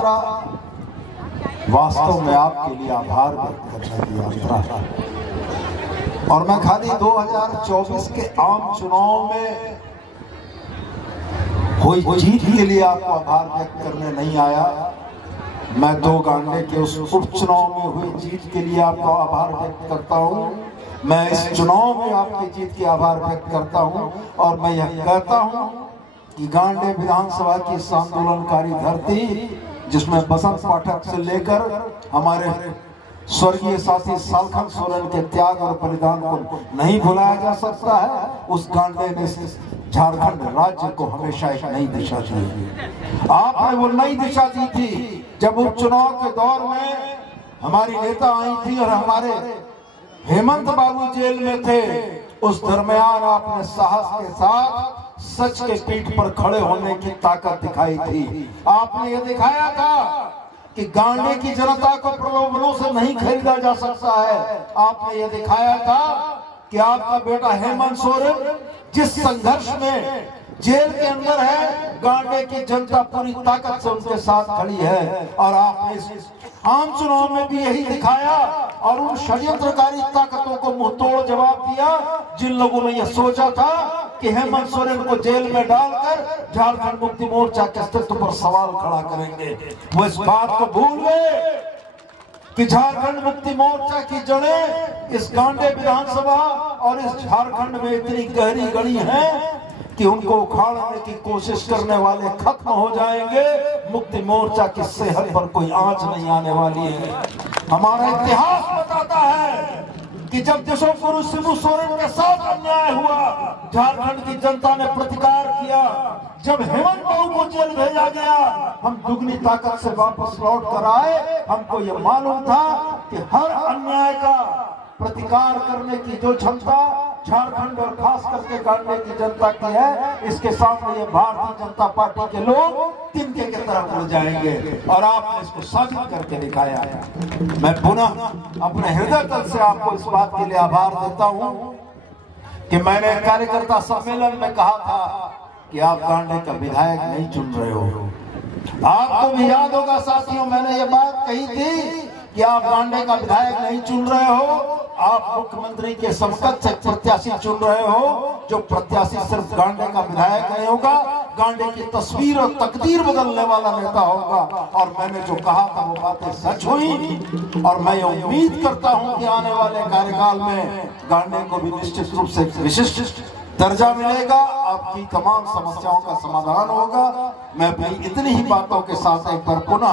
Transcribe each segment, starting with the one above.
यात्रा वास्तव में आपके लिए आभार व्यक्त करने की यात्रा है। और मैं खाली 2024 के आम चुनाव में हुई जीत के लिए आपको आभार व्यक्त करने नहीं आया। मैं 2 गांडे के उस उपचुनाव में हुई जीत के लिए आपको आभार व्यक्त करता हूं। मैं इस चुनाव में आपकी जीत के आभार व्यक्त करता हूं और मैं यह कहता हूं कि गांडे विधानसभा की इस आंदोलनकारी धरती, जिसमें बसंत पाठक से लेकर हमारे स्वर्गीय साथी सालखन सोरेन के त्याग और बलिदान को नहीं भुलाया जा सकता है, उस गांडे ने झारखंड राज्य को हमेशा एक नई दिशा दी। आपने वो नई दिशा दी थी जब उपचुनाव के दौर में हमारी नेता आई थी और हमारे हेमंत बाबू जेल में थे। उस दरमियान आपने साहस के साथ सच के पीठ पर खड़े होने की ताकत दिखाई थी। आपने ये दिखाया था कि गांडे की जनता को प्रलोभनों से नहीं खरीदा जा सकता है। आपने ये दिखाया था कि आपका बेटा हेमंत सोरेन जिस संघर्ष में जेल के अंदर है, गांडे की जनता पूरी ताकत से उनके साथ खड़ी है। और आपने इस आम चुनाव में भी यही दिखाया और उन षड्यंत्रकारी ताकतों को मुंहतोड़ जवाब दिया जिन लोगों ने यह सोचा था कि हेमंत सोरेन को जेल में डालकर झारखंड मुक्ति मोर्चा के अस्तित्व पर सवाल खड़ा करेंगे। वो इस बात को भूल गए कि झारखंड मुक्ति मोर्चा की जड़ें इस गांडे विधानसभा और इस झारखंड में इतनी गहरी गड़ी हैं कि उनको उखाड़ने की कोशिश करने वाले खत्म हो जाएंगे। मुक्ति मोर्चा की सेहत पर कोई आंच नहीं आने वाली है। हमारा इतिहास बताता है कि जब जशोपुर शिबू सोरेन के साथ अन्याय हुआ, झारखंड की जनता ने प्रतिकार किया। जब हेमंत बाबू को जेल भेजा गया, हम दुगनी ताकत से वापस लौट कर आए। हमको ये मालूम था कि हर अन्याय का प्रतिकार करने की जो क्षमता झारखंड और खास करके गांडे की जनता की है, इसके सामने ये भारतीय जनता पार्टी के लोग तिनके की तरफ उड़ जाएंगे। और आपने इसको साबित करके दिखाया। मैं पुनः अपने हृदय तल से आपको इस बात के लिए आभार देता हूं कि मैंने कार्यकर्ता सम्मेलन में कहा था कि आप गांडे का विधायक नहीं चुन रहे हो। आपको भी याद होगा साथियों, मैंने ये बात कही थी कि आप गांडे का विधायक नहीं चुन रहे हो, आप मुख्यमंत्री के समकक्ष एक प्रत्याशी चुन रहे हो। जो प्रत्याशी सिर्फ गांडे का विधायक नहीं होगा, गांडे की तस्वीर और तकदीर बदलने वाला नेता होगा। और मैंने जो कहा था वो बातें सच हुई और मैं उम्मीद करता हूं कि आने वाले कार्यकाल में गांडे को भी निश्चित रूप से विशिष्ट दर्जा मिलेगा। आपकी तमाम समस्याओं का समाधान होगा। मैं अपनी इतनी ही बातों के साथ एक बार पुनः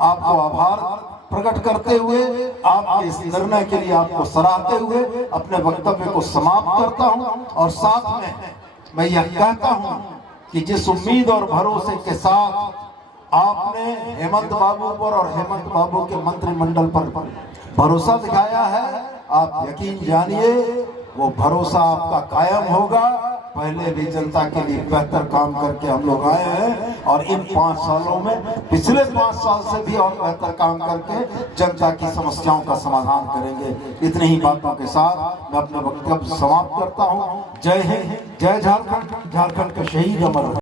आपको आभार प्रकट करते हुए, आपके इस निर्णय के लिए आपको सराहते हुए अपने वक्तव्य को समाप्त करता हूं। और साथ में मैं यह कहता हूं कि जिस उम्मीद और भरोसे के साथ आपने हेमंत बाबू पर और हेमंत बाबू के मंत्रिमंडल पर भरोसा दिखाया है, आप यकीन जानिए वो भरोसा आपका कायम होगा। पहले भी जनता के लिए बेहतर काम करके हम लोग आए हैं और इन 5 सालों में पिछले 5 साल से भी और बेहतर काम करके जनता की समस्याओं का समाधान करेंगे। इतनी ही बातों के साथ मैं अपना वक्तव्य समाप्त करता हूं। जय हिंद, जय झारखंड। झारखंड के शहीद अमर